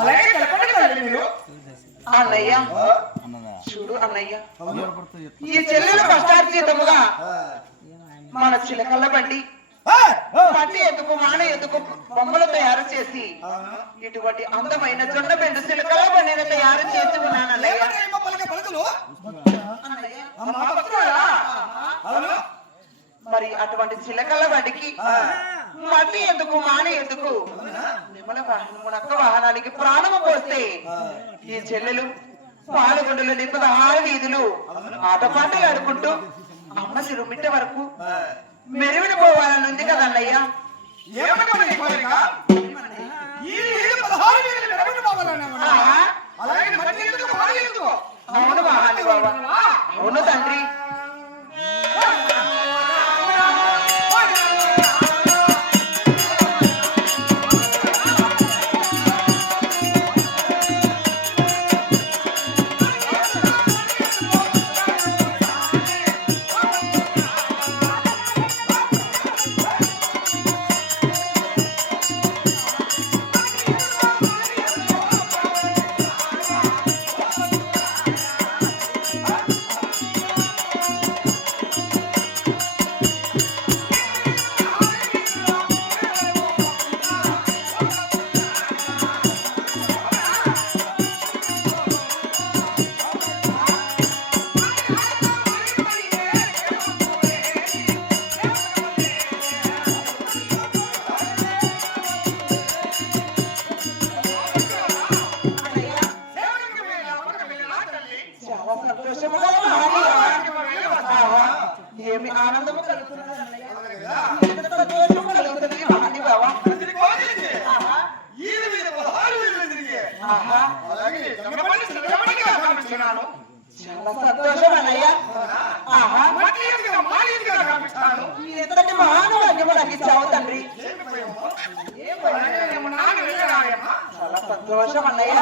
అలాగే తెలపండి తల్లి మీరు. అన్నయ్య చూడు అన్నయ్య, ఈ చెల్లెలు కష్టార్జితముగా మన చిలకల్ల బండి పట్టి ఎందుకు మాన ఎందుకు బొమ్మలు తయారు చేసి ఇటువంటి అందమైన జొన్న బెండు చిలకల బండిని తయారు చేసి ఉన్నాను అన్నయ్య. మరి అటువంటి చిలకల బండికి మట్టి ఎందుకు మాన ఎందుకు నిమ్మల మునక్క వాహనానికి ప్రాణము పోస్తే ఈ చెల్లెలు పాలగొండలు 16 వీధులు ఆటపాటలు ఆడుకుంటూ అమ్మ చిరుమిట్ట వరకు మెరువిన పోవాలని ఉంది కదన్నయ్యా. అవును మహాని బాబా, అవును తండ్రి. ఏమి ఆనందము కలుగుతున్నది బాబా. చాలా సంతోషం అన్నయ్య. ఎంతటి మహానుభాగ్యము నాకు ఇచ్చావు తండ్రి. చాలా సంతోషం అన్నయ్య.